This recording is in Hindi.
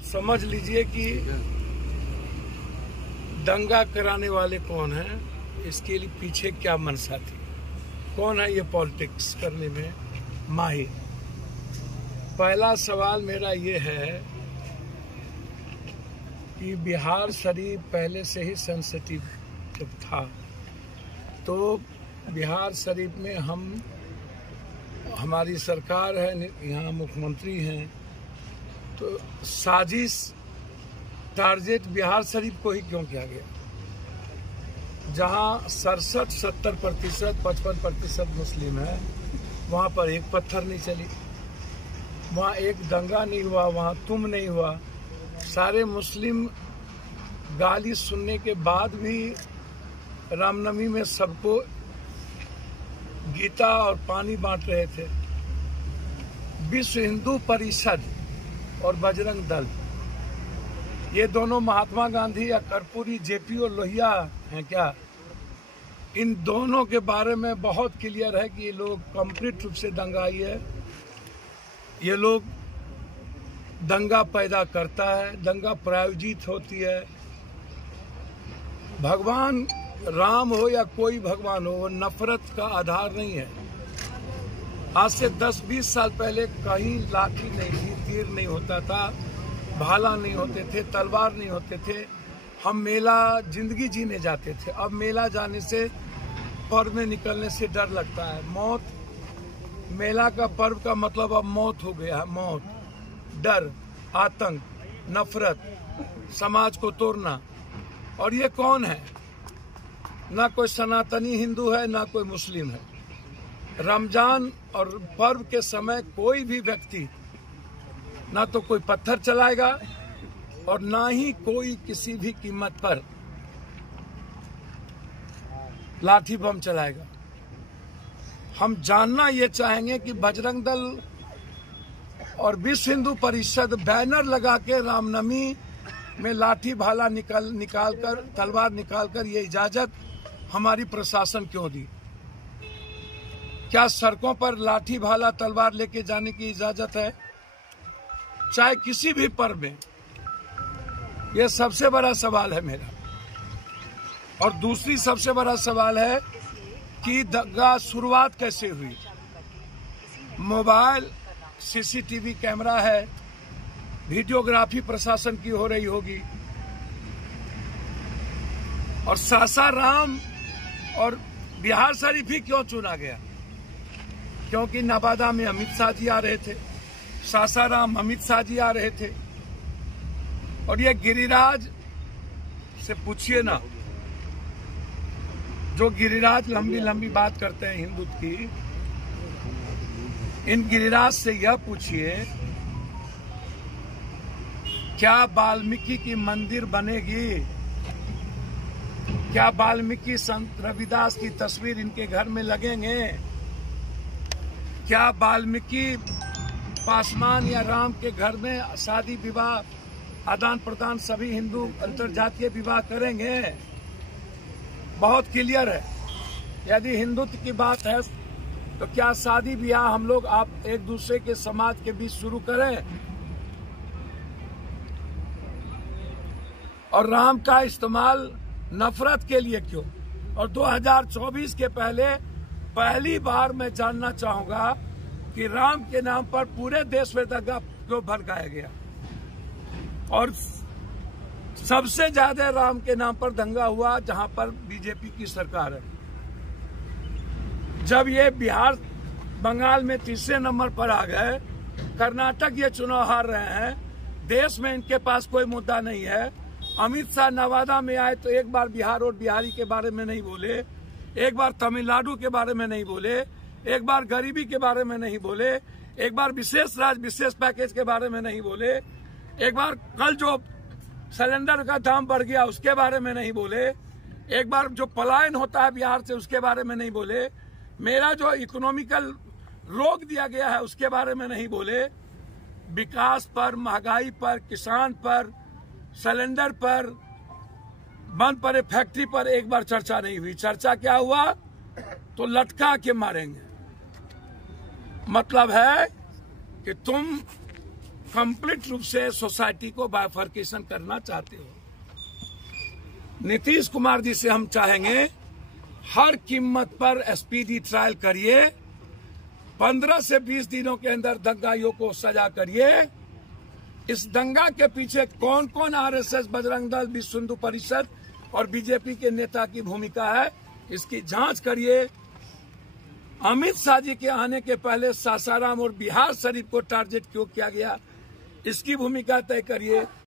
अब समझ लीजिए कि दंगा कराने वाले कौन हैं, इसके लिए पीछे क्या मनसा थी, कौन है ये पॉलिटिक्स करने में माहिर। पहला सवाल मेरा ये है कि बिहार शरीफ पहले से ही सेंसिटिव था, तो बिहार शरीफ में हमारी सरकार है, यहाँ मुख्यमंत्री हैं, तो साजिश टारगेट बिहार शरीफ को ही क्यों किया गया, जहाँ 67-70%, 55% मुस्लिम है, वहाँ पर एक पत्थर नहीं चली, वहाँ एक दंगा नहीं हुआ, वहाँ तुम नहीं हुआ। सारे मुस्लिम गाली सुनने के बाद भी रामनवमी में सबको गीता और पानी बांट रहे थे। विश्व हिंदू परिषद और बजरंग दल, ये दोनों महात्मा गांधी या कर्पूरी, जेपी और लोहिया हैं क्या? इन दोनों के बारे में बहुत क्लियर है कि ये लोग कंप्लीट रूप से दंगाई है। ये लोग दंगा पैदा करता है, दंगा प्रायोजित होती है। भगवान राम हो या कोई भगवान हो, वो नफरत का आधार नहीं है। आज से 10-20 साल पहले कहीं लाठी नहीं थी, तीर नहीं होता था, भाला नहीं होते थे, तलवार नहीं होते थे। हम मेला जिंदगी जीने जाते थे। अब मेला जाने से, पर्व में निकलने से डर लगता है। मौत, मेला का पर्व का मतलब अब मौत हो गया है। मौत, डर, आतंक, नफरत, समाज को तोड़ना। और ये कौन है? ना कोई सनातनी हिंदू है, ना कोई मुस्लिम है। रमजान और पर्व के समय कोई भी व्यक्ति ना तो कोई पत्थर चलाएगा और ना ही कोई किसी भी कीमत पर लाठी बम चलाएगा। हम जानना ये चाहेंगे कि बजरंग दल और विश्व हिंदू परिषद बैनर लगा के रामनवमी में लाठी भाला निकालकर, तलवार निकालकर ये इजाजत हमारी प्रशासन क्यों दी? क्या सड़कों पर लाठी भाला तलवार लेके जाने की इजाजत है? चाहे किसी भी पर्व में। यह सबसे बड़ा सवाल है मेरा। और दूसरी सबसे बड़ा सवाल है कि दंगा शुरुआत कैसे हुई? मोबाइल, सीसीटीवी कैमरा है, वीडियोग्राफी प्रशासन की हो रही होगी। और सासाराम और बिहार शरीफ ही क्यों चुना गया? क्योंकि नवादा में अमित शाह जी आ रहे थे, सासाराम अमित शाह जी आ रहे थे। और ये गिरिराज से पूछिए ना, जो गिरिराज लंबी लंबी बात करते हैं हिंदुत्व की, इन गिरिराज से यह पूछिए, क्या वाल्मीकि की मंदिर बनेगी? क्या वाल्मीकि संत रविदास की तस्वीर इनके घर में लगेंगे? क्या वाल्मीकि पासवान या राम के घर में शादी विवाह, आदान प्रदान सभी हिंदू अंतरजातीय विवाह करेंगे? बहुत क्लियर है। यदि हिंदुत्व की बात है तो क्या शादी ब्याह हम लोग आप एक दूसरे के समाज के बीच शुरू करें? और राम का इस्तेमाल नफरत के लिए क्यों? और 2024 के पहले पहली बार मैं जानना चाहूंगा कि राम के नाम पर पूरे देश में दंगा क्यों भड़काया गया? और सबसे ज्यादा राम के नाम पर दंगा हुआ जहां पर बीजेपी की सरकार है। जब ये बिहार, बंगाल में तीसरे नंबर पर आ गए, कर्नाटक ये चुनाव हार रहे हैं, देश में इनके पास कोई मुद्दा नहीं है। अमित शाह नवादा में आए तो एक बार बिहार और बिहारी के बारे में नहीं बोले, एक बार तमिलनाडु के बारे में नहीं बोले, एक बार गरीबी के बारे में नहीं बोले, एक बार विशेष राज्य विशेष पैकेज के बारे में नहीं बोले, एक बार कल जो सिलेंडर का दाम बढ़ गया उसके बारे में नहीं बोले, एक बार जो पलायन होता है बिहार से उसके बारे में नहीं बोले, मेरा जो इकोनॉमिकल रोक दिया गया है उसके बारे में नहीं बोले। विकास पर, महंगाई पर, किसान पर, सिलेंडर पर, बंद पड़े फैक्ट्री पर एक बार चर्चा नहीं हुई। चर्चा क्या हुआ? तो लटका के मारेंगे। मतलब है कि तुम कंप्लीट रूप से सोसाइटी को बाइफर्केशन करना चाहते हो। नीतीश कुमार जी से हम चाहेंगे हर कीमत पर स्पीडी ट्रायल करिए, 15 से 20 दिनों के अंदर दंगाइयों को सजा करिए। इस दंगा के पीछे कौन कौन आरएसएस, बजरंग दल, विश्व हिंदू परिषद और बीजेपी के नेता की भूमिका है, इसकी जांच करिए। अमित शाह जी के आने के पहले सासाराम और बिहार शरीफ को टारगेट क्यों किया गया, इसकी भूमिका तय करिए।